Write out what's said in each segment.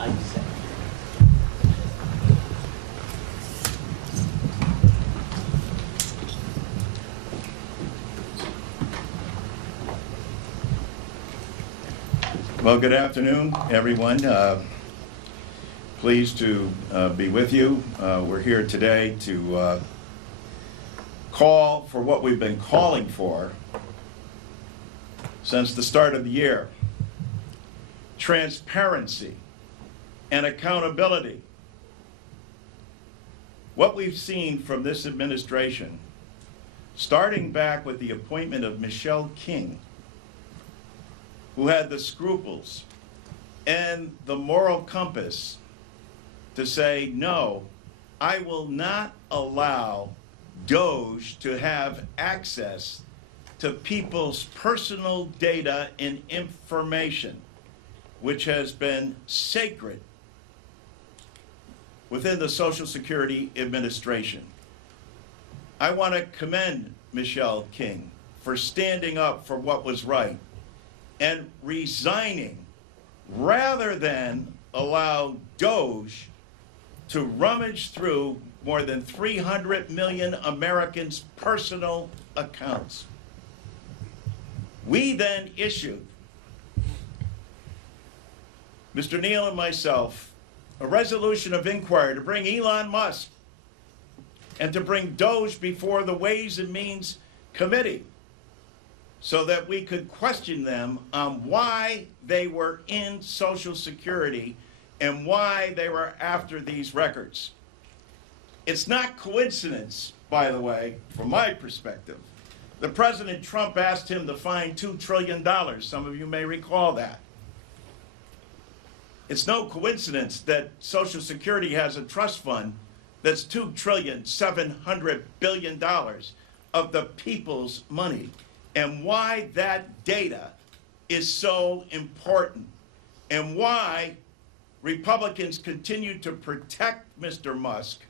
I say. Well, good afternoon, everyone. Pleased to be with you. We're here today to call for what we've been calling for since the start of the year: transparency and accountability. What we've seen from this administration, starting back with the appointment of Michelle King, who had the scruples and the moral compass to say, no, I will not allow DOGE to have access to people's personal data and information, which has been sacred within the Social Security Administration. I want to commend Michelle King for standing up for what was right and resigning rather than allow DOGE to rummage through more than 300 million Americans' personal accounts. We then issued, Mr. Neal and myself, a resolution of inquiry to bring Elon Musk and to bring DOGE before the Ways and Means Committee, so that we could question them on why they were in Social Security and why they were after these records. It's not coincidence, by the way, from my perspective, that President Trump asked him to find $2 trillion. Some of you may recall that. It's no coincidence that Social Security has a trust fund that's $2.7 trillion of the people's money, and why that data is so important, and why Republicans continue to protect Mr. Musk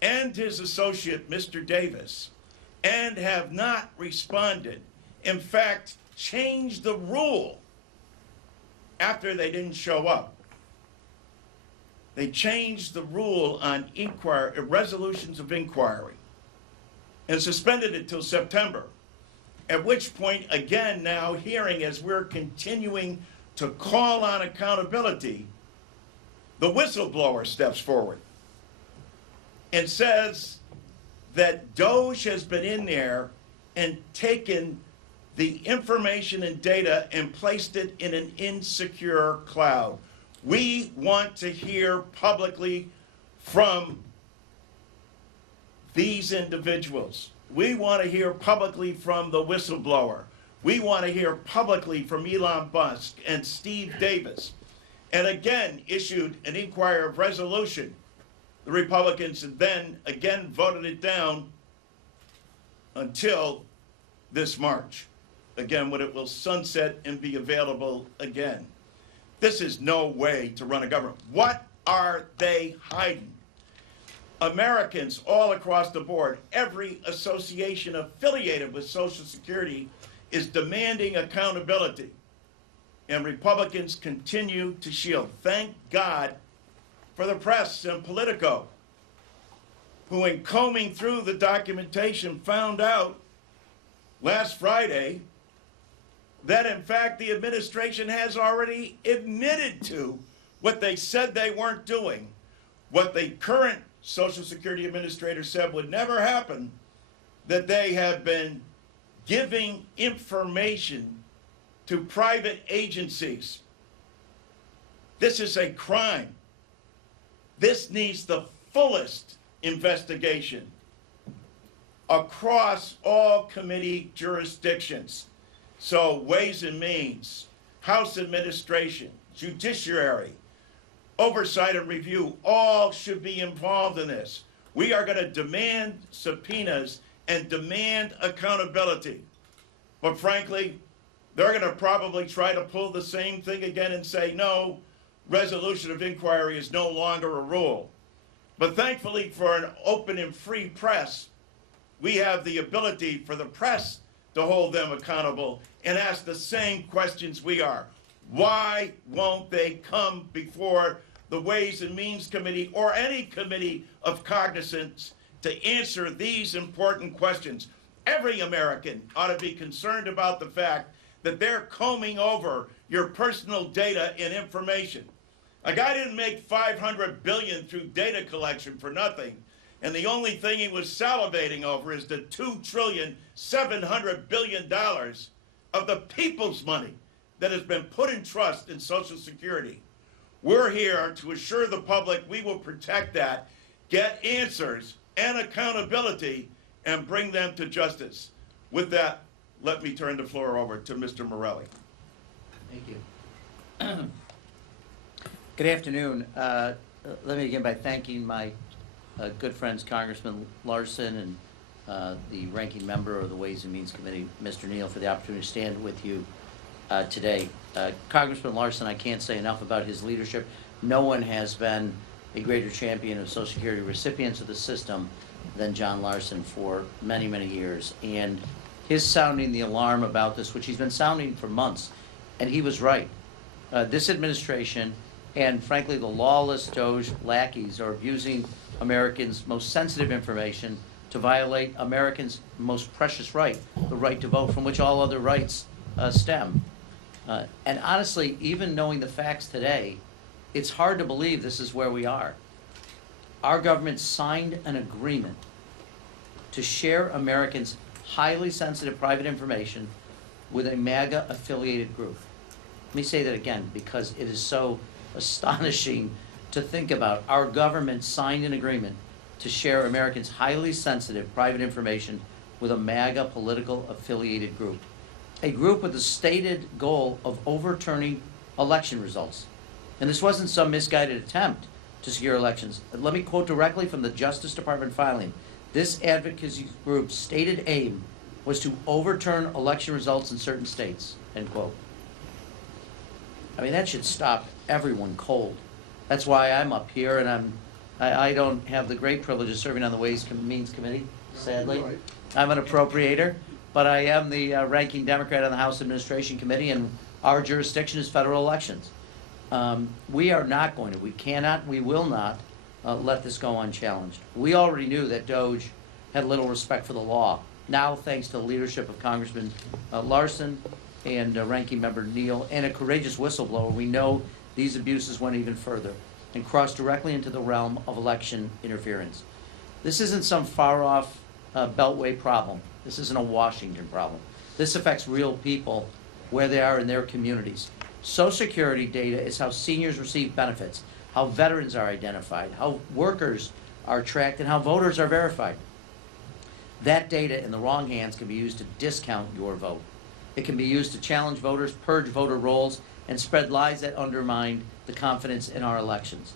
and his associate, Mr. Davis, and have not responded. In fact, changed the rule after they didn't show up. They changed the rule on resolutions of inquiry and suspended it till September. At which point, again, now hearing as we're continuing to call on accountability, the whistleblower steps forward and says that DOGE has been in there and taken the information and data and placed it in an insecure cloud. We want to hear publicly from these individuals. We want to hear publicly from the whistleblower. We want to hear publicly from Elon Musk and Steve Davis. And again, issued an inquiry of resolution. The Republicans then again voted it down until this March. Again, when it will sunset and be available again. This is no way to run a government. What are they hiding? Americans all across the board, every association affiliated with Social Security is demanding accountability. And Republicans continue to shield. Thank God for the press and Politico, who in combing through the documentation found out last Friday that in fact the administration has already admitted to what they said they weren't doing, what the current Social Security administrator said would never happen, that they have been giving information to private agencies. This is a crime. This needs the fullest investigation across all committee jurisdictions. So Ways and Means, House Administration, Judiciary, Oversight and Review, all should be involved in this. We are going to demand subpoenas and demand accountability. But frankly, they're going to probably try to pull the same thing again and say, no, resolution of inquiry is no longer a rule. But thankfully for an open and free press, we have the ability for the press to hold them accountable and ask the same questions we are. Why won't they come before the Ways and Means Committee or any committee of cognizance to answer these important questions. Every American ought to be concerned about the fact that they're combing over your personal data and information. A guy didn't make $500 billion through data collection for nothing, and the only thing he was salivating over is the $2.7 trillion of the people's money that has been put in trust in Social Security. We're here to assure the public we will protect that, get answers and accountability, and bring them to justice. With that, let me turn the floor over to Mr. Morelli. Thank you. Good afternoon. Let me begin by thanking my good friends, Congressman Larson and the ranking member of the Ways and Means Committee, Mr. Neal, for the opportunity to stand with you today. Congressman Larson, I can't say enough about his leadership. No one has been a greater champion of Social Security recipients of the system than John Larson for many, many years. And his sounding the alarm about this, which he's been sounding for months, and he was right. This administration and, frankly, the lawless DOGE lackeys are abusing Americans' most sensitive information to violate Americans' most precious right, the right to vote, from which all other rights stem. And honestly, even knowing the facts today, it's hard to believe this is where we are. Our government signed an agreement to share Americans' highly sensitive private information with a MAGA affiliated group. Let me say that again because it is so astonishing to think about. Our government signed an agreement to share Americans' highly sensitive private information with a MAGA political affiliated group. A group with the stated goal of overturning election results. And this wasn't some misguided attempt to secure elections. Let me quote directly from the Justice Department filing. This advocacy group's stated aim was to overturn election results in certain states, end quote. I mean, that should stop everyone cold. That's why I'm up here, and I don't have the great privilege of serving on the Ways and Means Committee, sadly. Right. I'm an appropriator, but I am the ranking Democrat on the House Administration Committee, and our jurisdiction is federal elections. We are not going to, we cannot, we will not let this go unchallenged. We already knew that DOGE had little respect for the law. Now, thanks to the leadership of Congressman Larson and Ranking Member Neal and a courageous whistleblower, we know these abuses went even further and crossed directly into the realm of election interference. This isn't some far-off Beltway problem. This isn't a Washington problem. This affects real people where they are in their communities. Social Security data is how seniors receive benefits, how veterans are identified, how workers are tracked, and how voters are verified. That data in the wrong hands can be used to discount your vote. It can be used to challenge voters, purge voter rolls, and spread lies that undermine the confidence in our elections.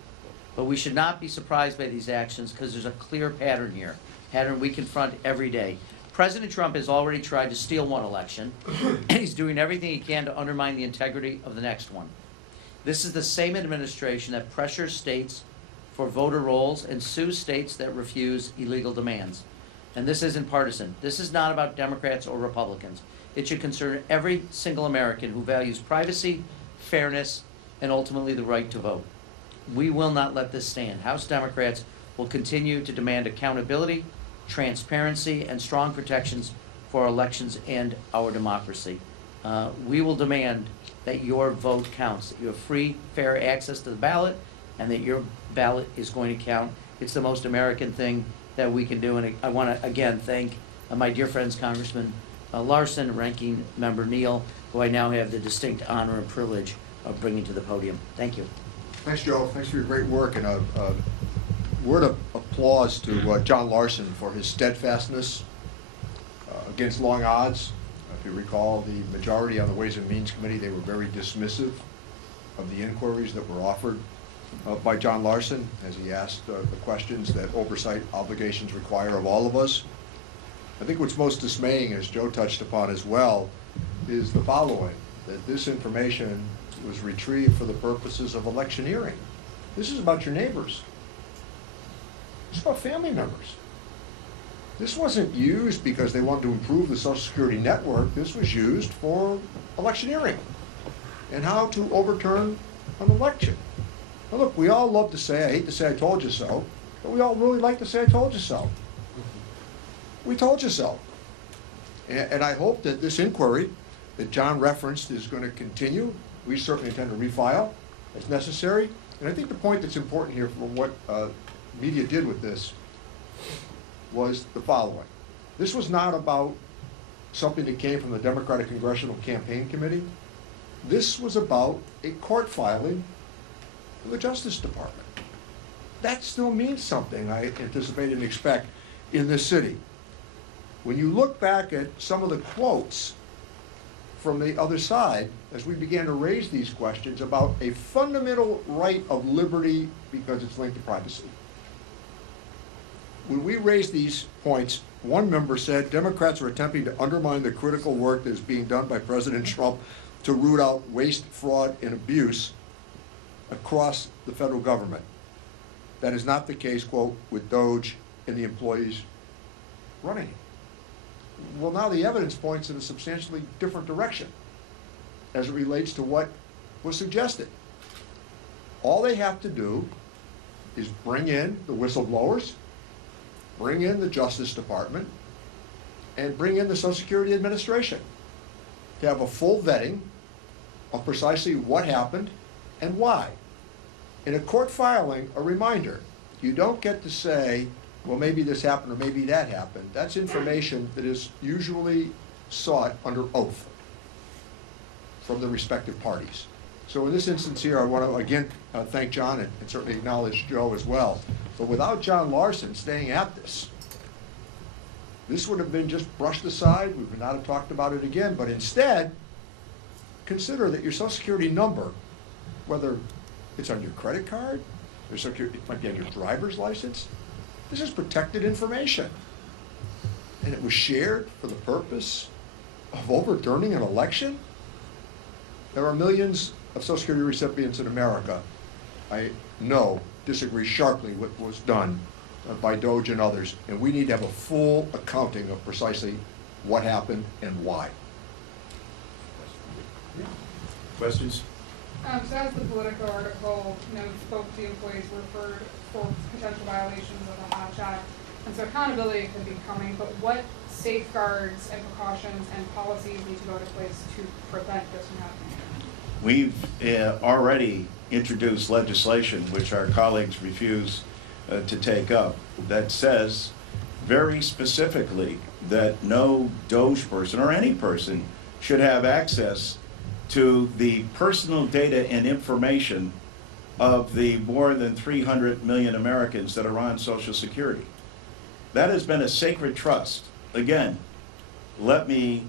But we should not be surprised by these actions because there's a clear pattern here, pattern we confront every day. President Trump has already tried to steal one election, and he's doing everything he can to undermine the integrity of the next one. This is the same administration that pressures states for voter rolls and sues states that refuse illegal demands. And this isn't partisan. This is not about Democrats or Republicans. It should concern every single American who values privacy, fairness, and ultimately the right to vote. We will not let this stand. House Democrats will continue to demand accountability, transparency, and strong protections for our elections and our democracy. We will demand that your vote counts, that you have free, fair access to the ballot, and that your ballot is going to count. It's the most American thing that we can do, and I want to again thank my dear friends Congressman Larson, Ranking Member Neal, who I now have the distinct honor and privilege of bringing to the podium. Thank you. Thanks, Joe. Thanks for your great work, and a word of applause to John Larson for his steadfastness against long odds. If you recall, the majority on the Ways and Means Committee, they were very dismissive of the inquiries that were offered by John Larson as he asked the questions that oversight obligations require of all of us. I think what's most dismaying, as Joe touched upon as well, is the following, that this information was retrieved for the purposes of electioneering. This is about your neighbors. It's about family members. This wasn't used because they wanted to improve the Social Security network. This was used for electioneering and how to overturn an election. Now, look, we all love to say, I hate to say I told you so, but we all really like to say I told you so. We told you so. And I hope that this inquiry that John referenced is going to continue. We certainly intend to refile as necessary. And I think the point that's important here from what media did with this was the following. This was not about something that came from the Democratic Congressional Campaign Committee. This was about a court filing from the Justice Department. That still means something, I anticipate and expect, in this city. When you look back at some of the quotes from the other side, as we began to raise these questions about a fundamental right of liberty because it's linked to privacy. When we raised these points, one member said Democrats are attempting to undermine the critical work that is being done by President Trump to root out waste, fraud, and abuse across the federal government. That is not the case, quote, with DOGE and the employees running it. Well, now the evidence points in a substantially different direction as it relates to what was suggested. All they have to do is bring in the whistleblowers, bring in the Justice Department, and bring in the Social Security Administration to have a full vetting of precisely what happened and why. In a court filing, a reminder, you don't get to say, well, maybe this happened or maybe that happened. That's information that is usually sought under oath from the respective parties. So in this instance here, I want to again thank John and certainly acknowledge Joe as well. But without John Larson staying at this would have been just brushed aside. We would not have talked about it again. But instead, consider that your Social Security number, whether it's on your credit card, it might be on your driver's license, this is protected information. And it was shared for the purpose of overturning an election? There are millions of Social Security recipients in America, I know, disagree sharply with what was done by DOGE and others, and we need to have a full accounting of precisely what happened and why. Questions? So as the Politico article spoke to the employees referred for potential violations of the Hatch Act, and so accountability could be coming, but what safeguards and precautions and policies need to go into place to prevent this from happening? We've already introduced legislation, which our colleagues refuse to take up, that says very specifically that no DOGE person or any person should have access to the personal data and information of the more than 300 million Americans that are on Social Security. That has been a sacred trust. Again, let me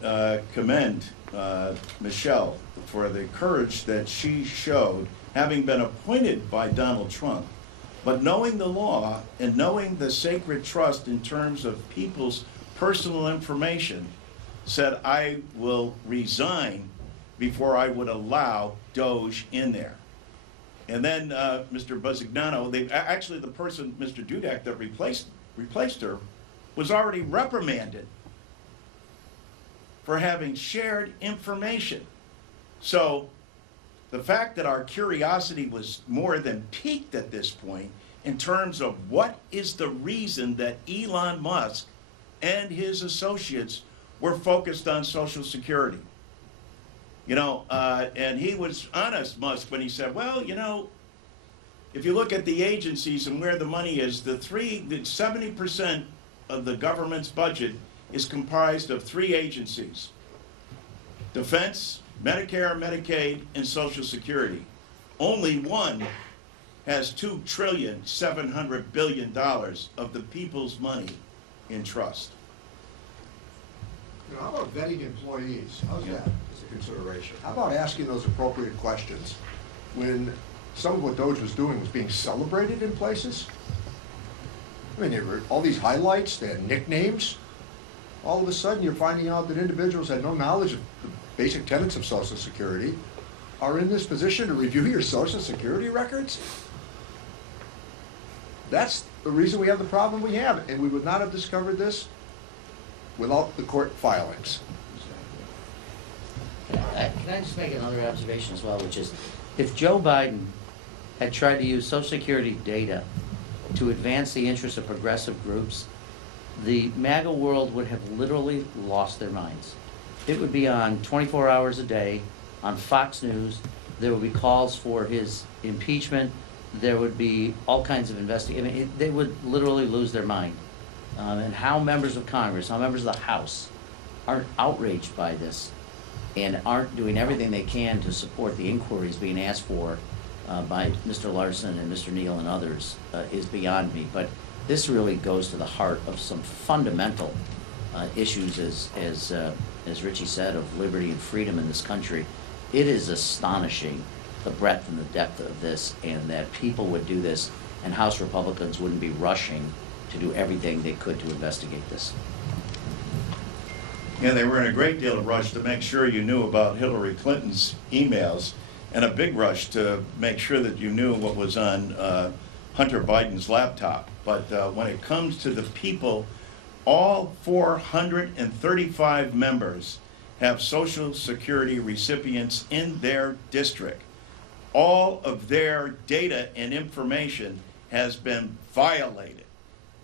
commend Michelle for the courage that she showed, having been appointed by Donald Trump, but knowing the law and knowing the sacred trust in terms of people's personal information, said, I will resign before I would allow DOGE in there. And then Mr. Buzzignano, actually the person, Mr. Dudek, that replaced her, was already reprimanded for having shared information. So the fact that our curiosity was more than piqued at this point in terms of what is the reason that Elon Musk and his associates were focused on Social Security. You know, and he was honest, Musk, when he said, well, you know, if you look at the agencies and where the money is, the 70% of the government's budget is comprised of 3 agencies: Defense, Medicare, Medicaid, and Social Security. Only one has $2.7 trillion of the people's money in trust. You know, how about vetting employees? How's that as a consideration? How about asking those appropriate questions when some of what DOGE was doing was being celebrated in places? I mean, there were all these highlights, they had nicknames. All of a sudden, you're finding out that individuals had no knowledge of the basic tenets of Social Security are in this position to review your Social Security records. That's the reason we have the problem we have, and we would not have discovered this without the court filings. Can I just make another observation as well, which is, if Joe Biden had tried to use Social Security data to advance the interests of progressive groups, the MAGA world would have literally lost their minds. It would be on 24 hours a day, on Fox News. There would be calls for his impeachment. There would be all kinds of investigations. I mean, they would literally lose their mind. And how members of Congress, how members of the House aren't outraged by this and aren't doing everything they can to support the inquiries being asked for by Mr. Larson and Mr. Neal and others is beyond me. But this really goes to the heart of some fundamental issues, as Richie said, of liberty and freedom in this country. It is astonishing the breadth and the depth of this, and that people would do this, and House Republicans wouldn't be rushing to do everything they could to investigate this. Yeah, they were in a great deal of rush to make sure you knew about Hillary Clinton's emails, and a big rush to make sure that you knew what was on Hunter Biden's laptop. But when it comes to the people, all 435 members have Social Security recipients in their district. All of their data and information has been violated.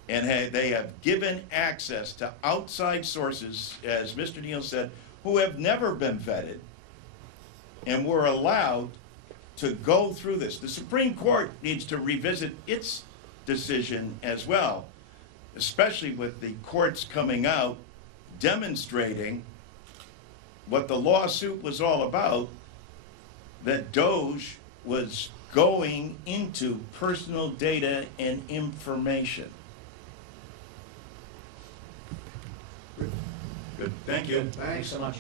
And they have given access to outside sources, as Mr. Neal said, who have never been vetted, and were allowed to go through this. The Supreme Court needs to revisit its decision as well, especially with the courts coming out demonstrating what the lawsuit was all about, that DOGE was going into personal data and information. Good. Thank you. Thanks so much.